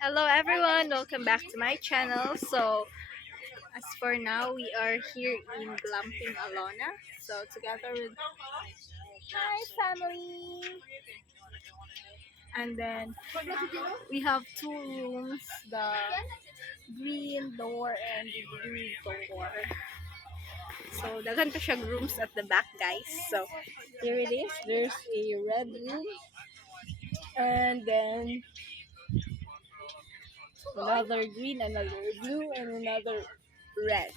Hello everyone, welcome back to my channel. So as for now, we are here in Glamping Alona. So together with my family. And then we have two rooms, the green door and the blue door. So daghan pa siya rooms at the back, guys. So here it is. There's a red room. And then another green, another blue, and another red.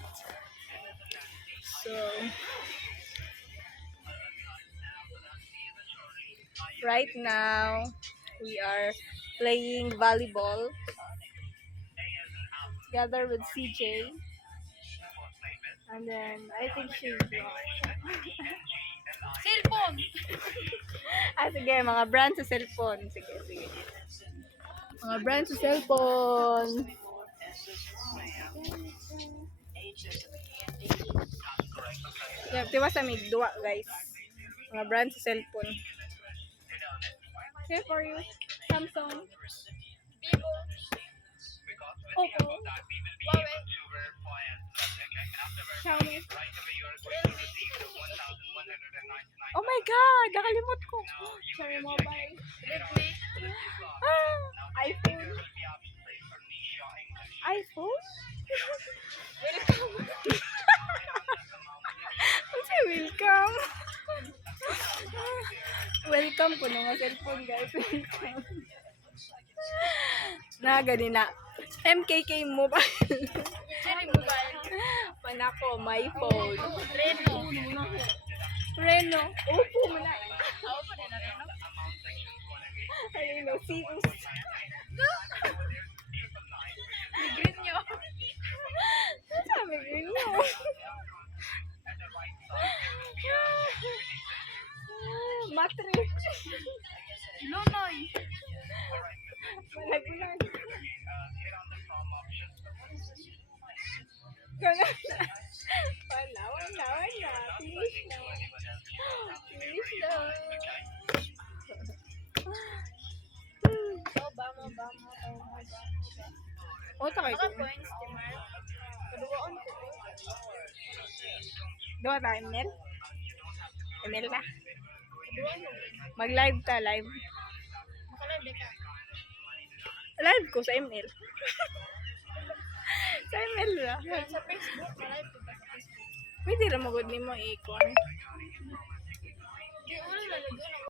So right now we are playing volleyball together with CJ. And then I think she's cellphone. Sige, mga brand sa cellphone. Sige. Mga brand sa cellphone. Yeah, tiwa sa may duwa, guys. Mga brand sa cellphone. Okay for you. Samsung. Vivo. Oppo. Huawei. Xiaomi. Oh my God! Nakalimot ko. Xiaomi Mobile. Redmi. iPhone. iPhone? Welcome. Kasi welcome. Welcome ko nga cellphone, guys. Welcome. Na ganina. MKK Mobile. Cherry Mobile. Panako, my phone. Reno. Oppo mo na. Oppo din na Reno. Reno. Seus. Green nyo. Ano sabi green nyo? Matrix. Lunoy. Malagunan. Wala. Finish na. Bama. O, takay ko. Points, Timar. Kaduwaon ko. Doon tayo, Emil? Emil ka? Mag-live ka, live. Maka-live ka. Live ko sa email. Sa email na. Sa Facebook. Live ko ba sa Facebook? Pwede lang magod ni mo ikon.